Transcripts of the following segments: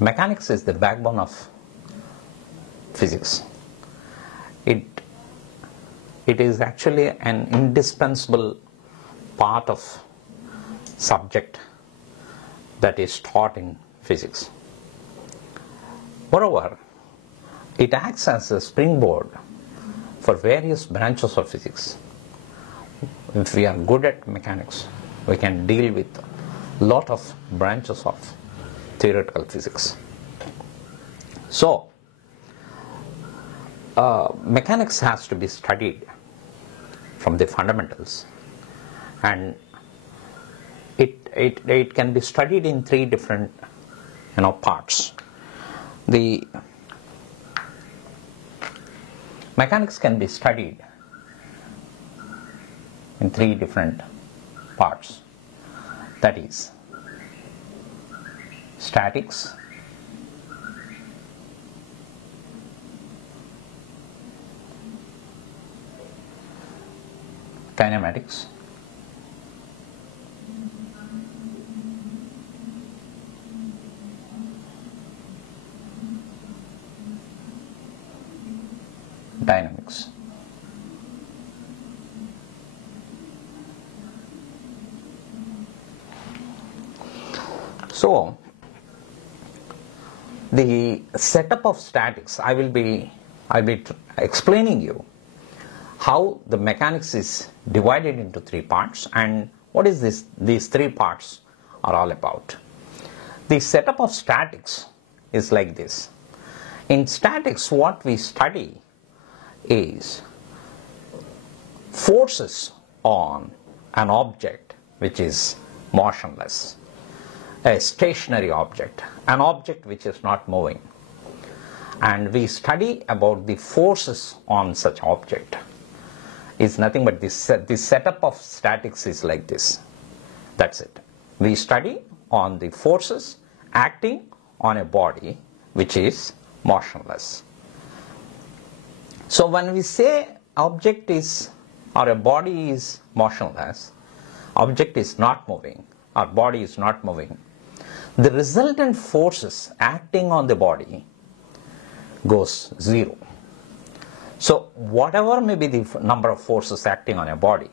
Mechanics is the backbone of physics. It is actually an indispensable part of subject that is taught in physics. Moreover, it acts as a springboard for various branches of physics. If we are good at mechanics, we can deal with a lot of branches of theoretical physics. So, mechanics has to be studied from the fundamentals, and it can be studied in three different parts. The mechanics can be studied in three different parts, that is statics, kinematics, dynamics. So, the setup of statics, I will be explaining you how the mechanics is divided into three parts and what is these three parts are all about. The setup of statics is like this. In statics, what we study is forces on an object which is motionless, a stationary object, an object which is not moving, and we study about the forces on such object. Is nothing but this setup of statics is like this. That's it. We study on the forces acting on a body which is motionless. So when we say object is, or a body is motionless, object is not moving, or body is not moving, the resultant forces acting on the body goes zero. So whatever may be the number of forces acting on a body,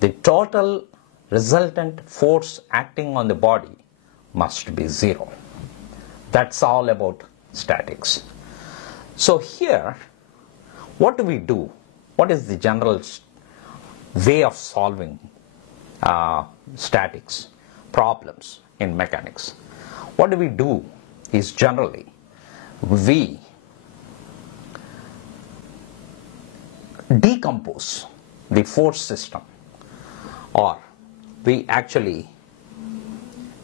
the total resultant force acting on the body must be zero. That's all about statics. So here, what do we do? What is the general way of solving statics problems in mechanics? What do we do is generally we decompose the force system, or we actually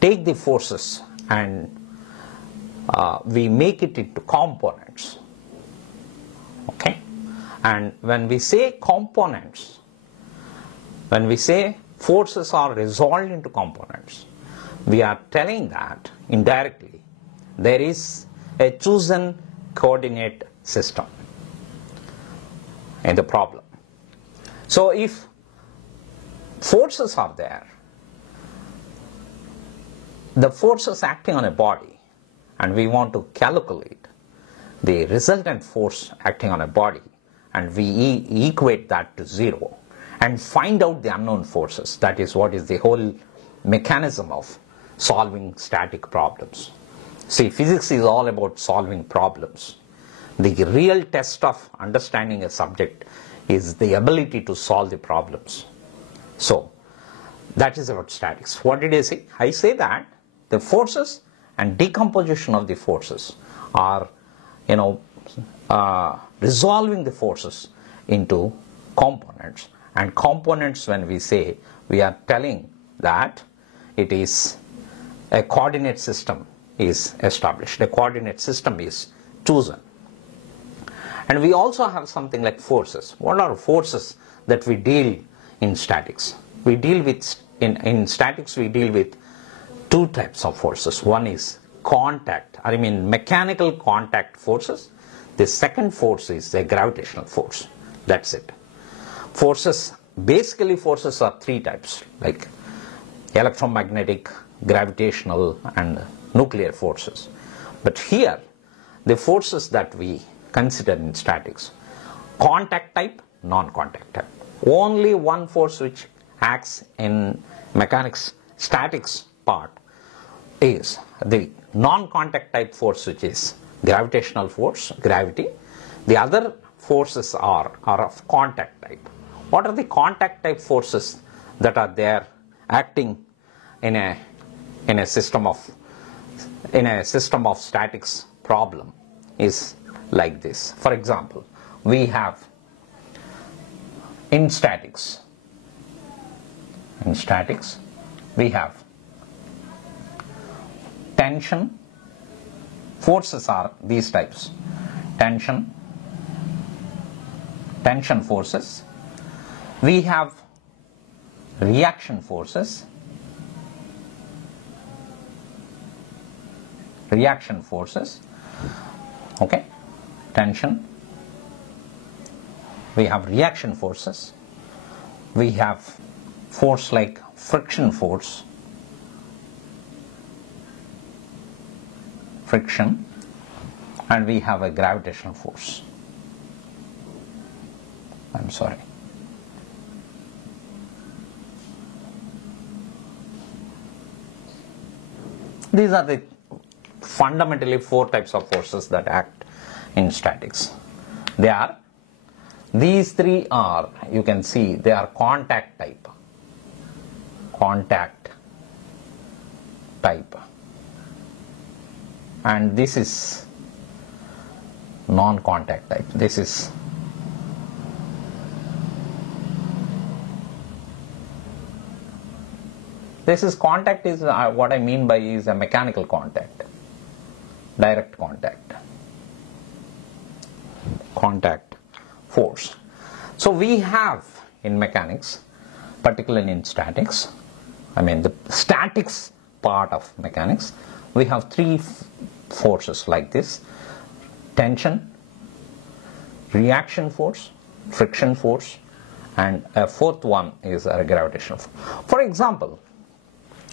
take the forces and we make it into components. Okay? And when we say components, when we say forces are resolved into components, we are telling that indirectly there is a chosen coordinate system in the problem. So if forces are there, the forces acting on a body, and we want to calculate the resultant force acting on a body, and we equate that to zero and find out the unknown forces. That is what is the whole mechanism of solving static problems. See, physics is all about solving problems. The real test of understanding a subject is the ability to solve the problems. So that is about statics. What did I say? I say that the forces and decomposition of the forces are, resolving the forces into components. And components, when we say, we are telling that it is a coordinate system is established. A coordinate system is chosen. And we also have something like forces. What are forces that we deal in statics? We deal with, in statics we deal with two types of forces. One is mechanical contact forces. The second force is a gravitational force. That's it. Forces are three types, like electromagnetic, gravitational, and nuclear forces. But here, the forces that we consider in statics, contact type, non-contact type. Only one force which acts in mechanics statics part is the non-contact type force, which is gravitational force, gravity. The other forces are of contact type. What are the contact type forces that are there acting in a system of statics problem is like this. For example, we have in statics we have tension. Forces are these types: tension forces. We have reaction forces, okay, tension. We have reaction forces. We have force like friction force, and we have a gravitational force. I'm sorry. These are the fundamentally four types of forces that act in statics. These three are, you can see, they are contact type. And this is non-contact type. This is contact is what I mean by is a mechanical contact, direct contact force. So we have in mechanics, particularly in statics, I mean the statics part of mechanics, we have three forces like this: tension, reaction force, friction force, and a fourth one is a gravitational force. For example,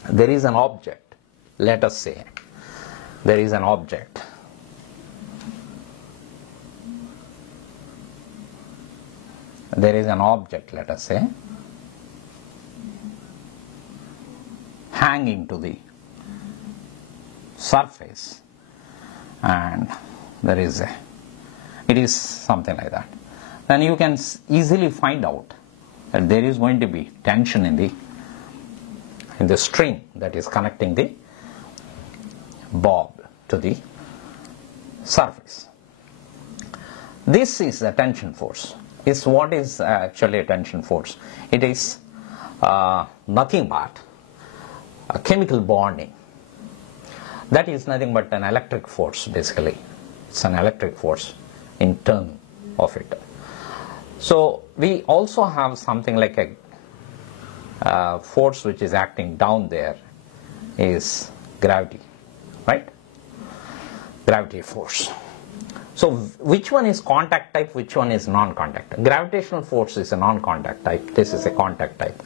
there is an object. Let us say there is an object. Let us say, hanging to the surface, and it is something like that. Then you can easily find out that there is going to be tension in the string that is connecting the bob to the surface. This is a tension force. What is actually a tension force? It is nothing but a chemical bonding. That is nothing but an electric force, basically. It's an electric force in turn of it. So we also have something like a force which is acting down there is gravity, right? Gravity force. So which one is contact type, which one is non-contact? Gravitational force is a non-contact type. This is a contact type.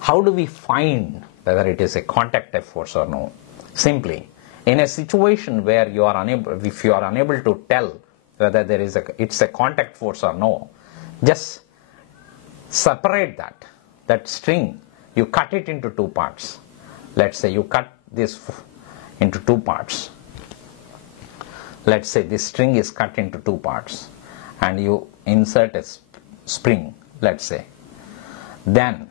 How do we find whether it is a contact type force or no? Simply, in a situation where if you are unable to tell whether it's a contact force or no, just separate that string. You cut it into two parts. Let's say you cut this into two parts. Let's say this string is cut into two parts, and you insert a spring, let's say. Then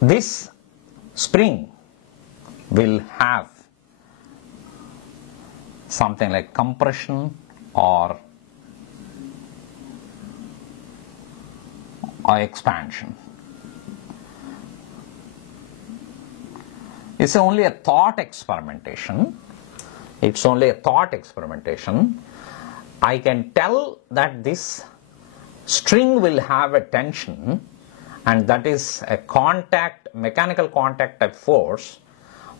this spring will have something like compression or expansion. It's only a thought experimentation. I can tell that this string will have a tension, and that is a mechanical contact type force,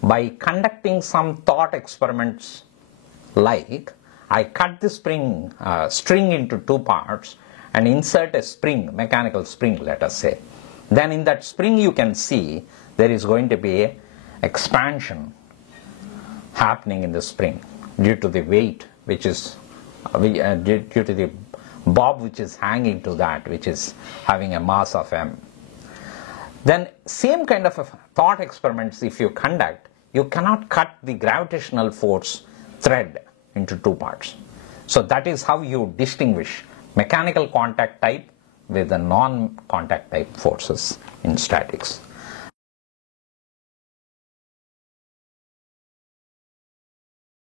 by conducting some thought experiments. Like, I cut the string into two parts and insert a spring, mechanical spring, let us say. then in that spring you can see there is going to be a expansion happening in the spring due to the weight which is due to the bob which is hanging to that, which is having a mass of m. Then same kind of a thought experiments if you conduct, you cannot cut the gravitational force thread into two parts. So that is how you distinguish mechanical contact type with the non-contact type forces in statics.